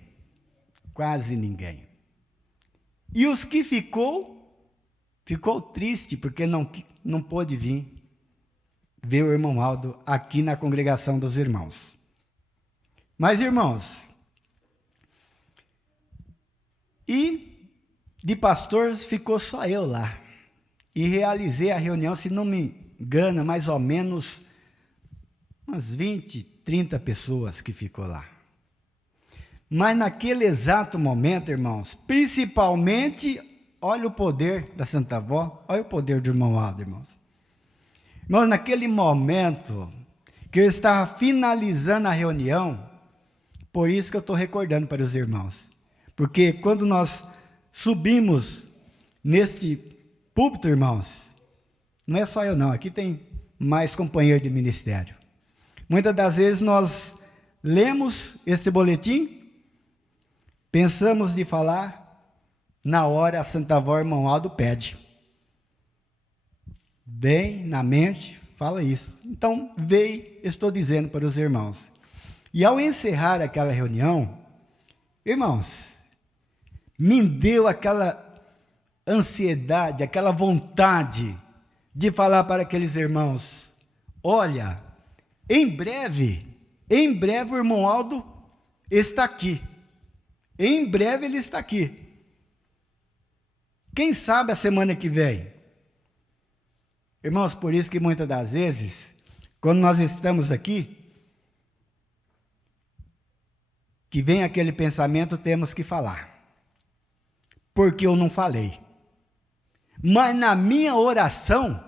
e os que ficou triste, porque não pôde vir ver o irmão Aldo aqui na congregação dos irmãos. Mas, irmãos, e de pastor ficou só eu lá, e realizei a reunião, se não me engano, mais ou menos umas 20, 30 pessoas que ficou lá. Mas naquele exato momento, irmãos, principalmente, olha o poder da Santa Vó, olha o poder do irmão Aldo, irmãos. Irmãos, naquele momento que eu estava finalizando a reunião, por isso que eu estou recordando para os irmãos, porque quando nós subimos neste púlpito, irmãos, não é só eu não, aqui tem mais companheiros de ministério. Muitas das vezes nós lemos esse boletim, pensamos de falar, na hora a Santa Vó, irmão Aldo pede. Bem na mente, fala isso. Então, estou dizendo para os irmãos. E ao encerrar aquela reunião, irmãos, me deu aquela ansiedade, aquela vontade de falar para aqueles irmãos, olha, em breve o irmão Aldo está aqui. Em breve ele está aqui. Quem sabe a semana que vem? Irmãos, por isso que muitas das vezes, quando nós estamos aqui, que vem aquele pensamento, temos que falar. Porque eu não falei. Mas na minha oração,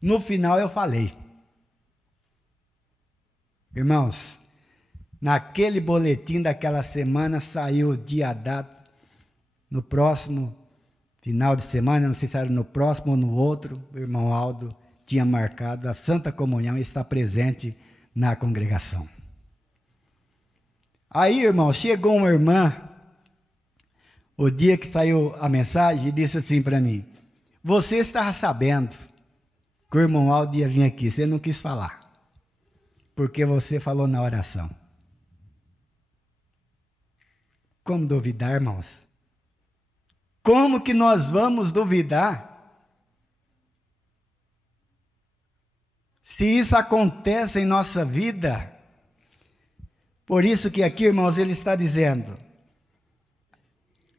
no final eu falei. Irmãos, naquele boletim daquela semana saiu o dia dado, no próximo final de semana, não sei se era no próximo ou no outro, o irmão Aldo tinha marcado a Santa Comunhão e está presente na congregação. Aí, irmão, chegou uma irmã, o dia que saiu a mensagem, e disse assim para mim, você estava sabendo que o irmão Aldo ia vir aqui, você não quis falar, porque você falou na oração. Como duvidar, irmãos? Como que nós vamos duvidar? Se isso acontece em nossa vida. Por isso que aqui, irmãos, ele está dizendo,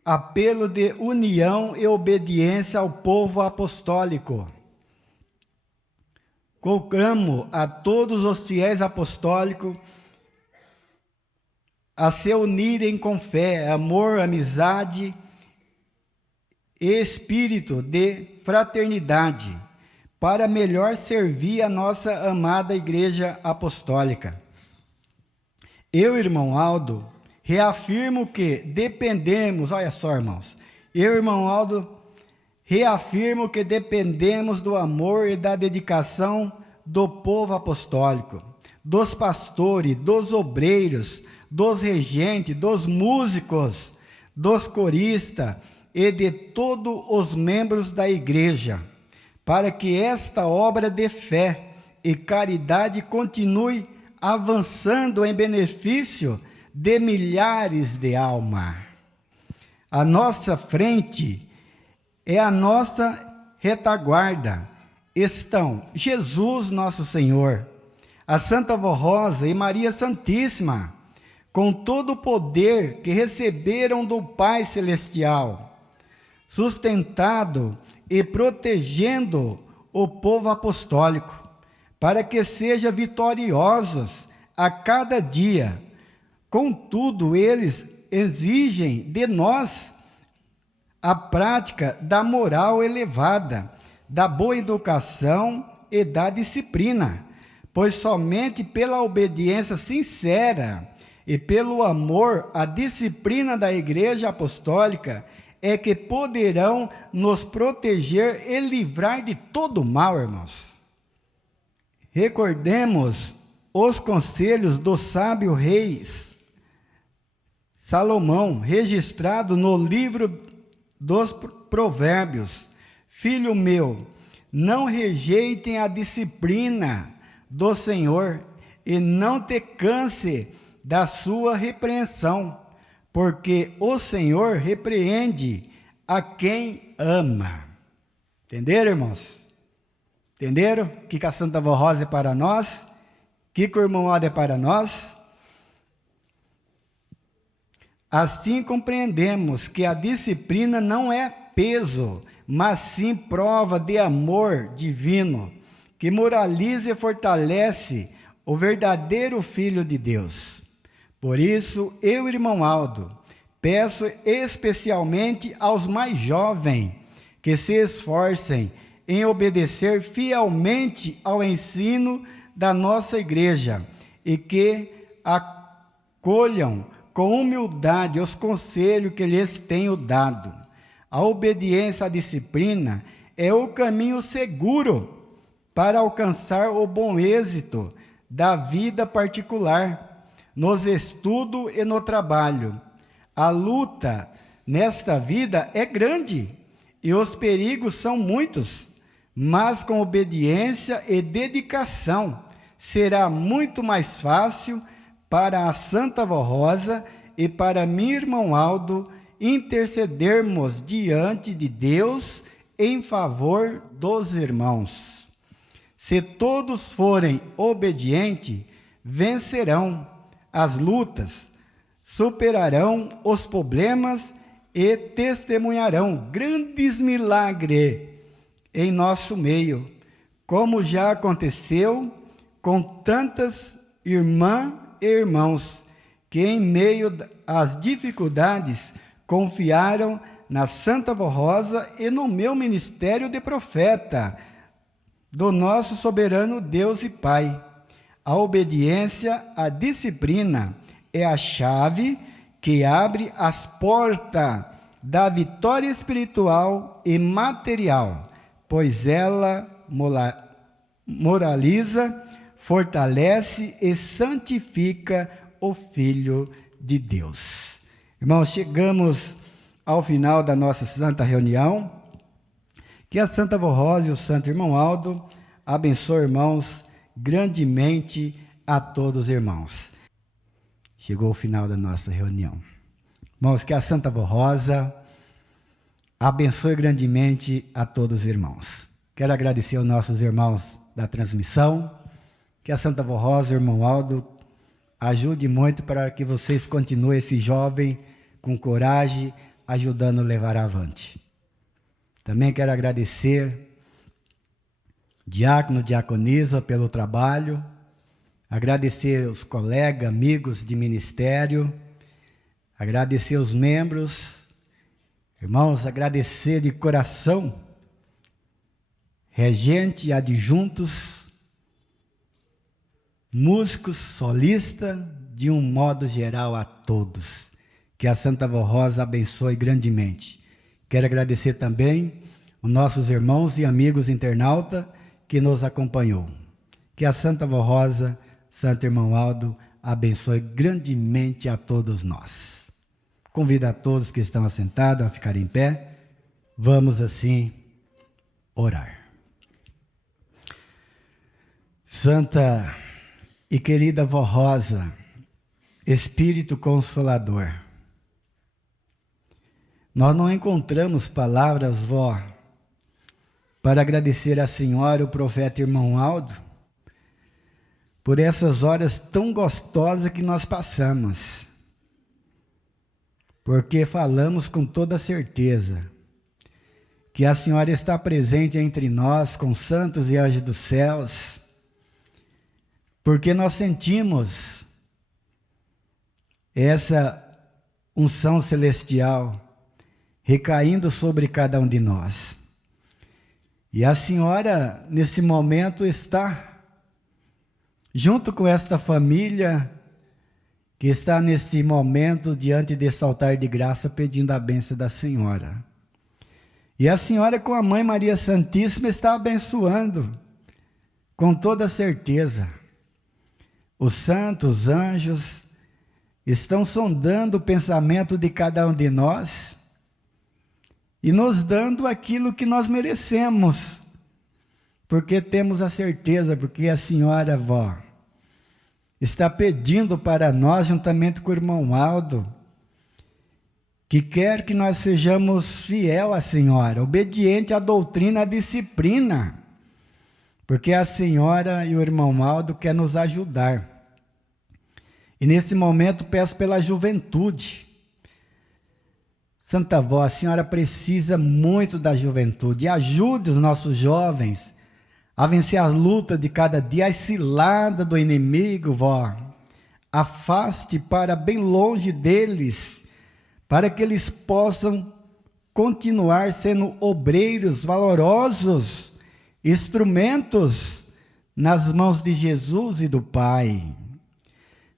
apelo de união e obediência ao povo apostólico. proclamo a todos os fiéis apostólicos a se unirem com fé, amor, amizade e espírito de fraternidade, para melhor servir a nossa amada Igreja Apostólica. Eu, irmão Aldo, reafirmo que dependemos, olha só, irmãos, irmão Aldo, reafirmo que dependemos do amor e da dedicação do povo apostólico, dos pastores, dos obreiros, dos regentes, dos músicos, dos coristas e de todos os membros da igreja, para que esta obra de fé e caridade continue avançando em benefício de milhares de almas. À nossa frente é a nossa retaguarda. Estão Jesus nosso Senhor, a Santa Vó Rosa e Maria Santíssima, com todo o poder que receberam do Pai Celestial, sustentado e protegendo o povo apostólico, para que sejam vitoriosos a cada dia. Contudo, eles exigem de nós a prática da moral elevada, da boa educação e da disciplina, pois somente pela obediência sincera e pelo amor à disciplina da Igreja Apostólica é que poderão nos proteger e livrar de todo mal, irmãos. Recordemos os conselhos do sábio rei Salomão, registrado no livro dos Provérbios. Filho meu, não rejeitem a disciplina do Senhor e não te canse da sua repreensão, porque o Senhor repreende a quem ama. Entenderam, irmãos? Entenderam? O que a Santa Vó Rosa é para nós? O que o irmão Aldo é para nós? Assim compreendemos que a disciplina não é peso, mas sim prova de amor divino, que moraliza e fortalece o verdadeiro Filho de Deus. Por isso, eu, irmão Aldo, peço especialmente aos mais jovens que se esforcem em obedecer fielmente ao ensino da nossa igreja e que acolham com humildade os conselhos que lhes tenho dado. A obediência à disciplina é o caminho seguro para alcançar o bom êxito da vida particular, nos estudos e no trabalho. A luta nesta vida é grande e os perigos são muitos, mas com obediência e dedicação será muito mais fácil para a Santa Vó Rosa e para meu irmão Aldo intercedermos diante de Deus em favor dos irmãos. Se todos forem obedientes, vencerão as lutas, superarão os problemas e testemunharão grandes milagres em nosso meio, como já aconteceu com tantas irmãs e irmãos que em meio às dificuldades confiaram na Santa Vó Rosa e no meu ministério de profeta do nosso soberano Deus e Pai. A obediência, a disciplina é a chave que abre as portas da vitória espiritual e material, pois ela moraliza, fortalece e santifica o Filho de Deus. Irmãos, chegamos ao final da nossa santa reunião. Que a Santa Vó Rosa e o Santo Irmão Aldo abençoe, irmãos, grandemente a todos os irmãos. Chegou o final da nossa reunião. Irmãos, que a Santa Vó Rosa abençoe grandemente a todos os irmãos. Quero agradecer aos nossos irmãos da transmissão. Que a Santa Vó Rosa e o Irmão Aldo ajude muito para que vocês continuem esse jovem com coragem, ajudando a levar avante. Também quero agradecer diácono, diaconisa pelo trabalho, agradecer os colegas, amigos de ministério, agradecer os membros, irmãos, agradecer de coração, regente, adjuntos, músicos, solistas, de um modo geral a todos. Que a Santa Vó Rosa abençoe grandemente. Quero agradecer também os nossos irmãos e amigos internautas que nos acompanhou. Que a Santa Vó Rosa, Santo Irmão Aldo, abençoe grandemente a todos nós. Convido a todos que estão assentados a ficar em pé. Vamos assim orar. Santa e querida Vó Rosa, Espírito Consolador, nós não encontramos palavras, vó, para agradecer à senhora, o profeta Irmão Aldo, por essas horas tão gostosas que nós passamos, porque falamos com toda certeza que a senhora está presente entre nós com santos e anjos dos céus, porque nós sentimos essa unção celestial recaindo sobre cada um de nós. E a senhora, nesse momento, está junto com esta família que está nesse momento diante desse altar de graça pedindo a bênção da senhora. E a senhora, com a Mãe Maria Santíssima, está abençoando com toda certeza. Os santos, os anjos, estão sondando o pensamento de cada um de nós e nos dando aquilo que nós merecemos, porque temos a certeza, porque a senhora, vó, está pedindo para nós, juntamente com o irmão Aldo, que quer que nós sejamos fiel à senhora, obediente à doutrina, à disciplina, porque a senhora e o irmão Aldo querem nos ajudar. E nesse momento peço pela juventude. Santa Vó, a senhora precisa muito da juventude. Ajude os nossos jovens a vencer as lutas de cada dia, as ciladas do inimigo, vó. Afaste para bem longe deles, para que eles possam continuar sendo obreiros valorosos, instrumentos nas mãos de Jesus e do Pai.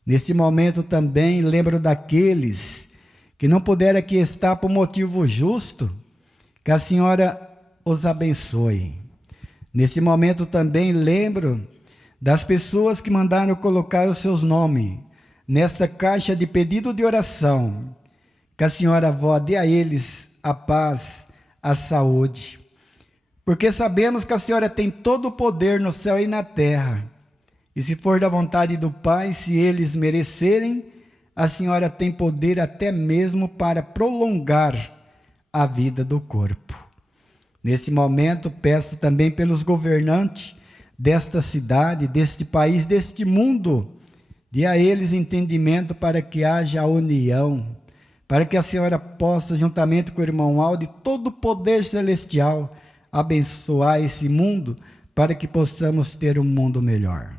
Nesse momento também lembro daqueles que não puderam aqui estar por motivo justo, que a senhora os abençoe. Nesse momento também lembro das pessoas que mandaram colocar os seus nomes nesta caixa de pedido de oração, que a senhora vó dê a eles a paz, a saúde, porque sabemos que a senhora tem todo o poder no céu e na terra, e se for da vontade do Pai, se eles merecerem, a senhora tem poder até mesmo para prolongar a vida do corpo. Nesse momento, peço também pelos governantes desta cidade, deste país, deste mundo, dê a eles entendimento para que haja união, para que a senhora possa, juntamente com o irmão Aldo e todo o poder celestial, abençoar esse mundo, para que possamos ter um mundo melhor.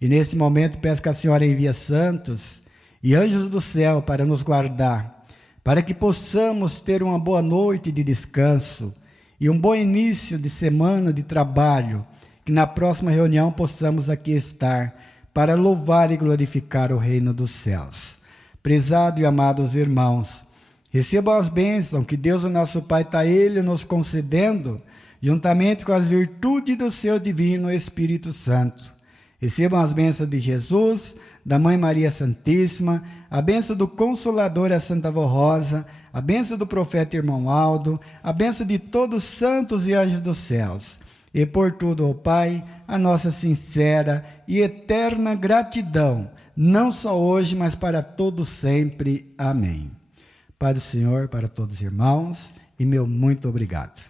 E nesse momento peço que a senhora envie santos e anjos do céu para nos guardar, para que possamos ter uma boa noite de descanso e um bom início de semana de trabalho, que na próxima reunião possamos aqui estar para louvar e glorificar o reino dos céus. Prezado e amados irmãos, recebam as bênçãos que Deus, o nosso Pai, está Ele nos concedendo, juntamente com as virtudes do seu divino Espírito Santo. Recebam as bênçãos de Jesus, da Mãe Maria Santíssima, a bênção do Consolador, a Santa Vó Rosa, a bênção do profeta Irmão Aldo, a bênção de todos os santos e anjos dos céus. E por tudo, ó Pai, a nossa sincera e eterna gratidão, não só hoje, mas para todos sempre. Amém. Pai do Senhor, para todos os irmãos, e meu muito obrigado.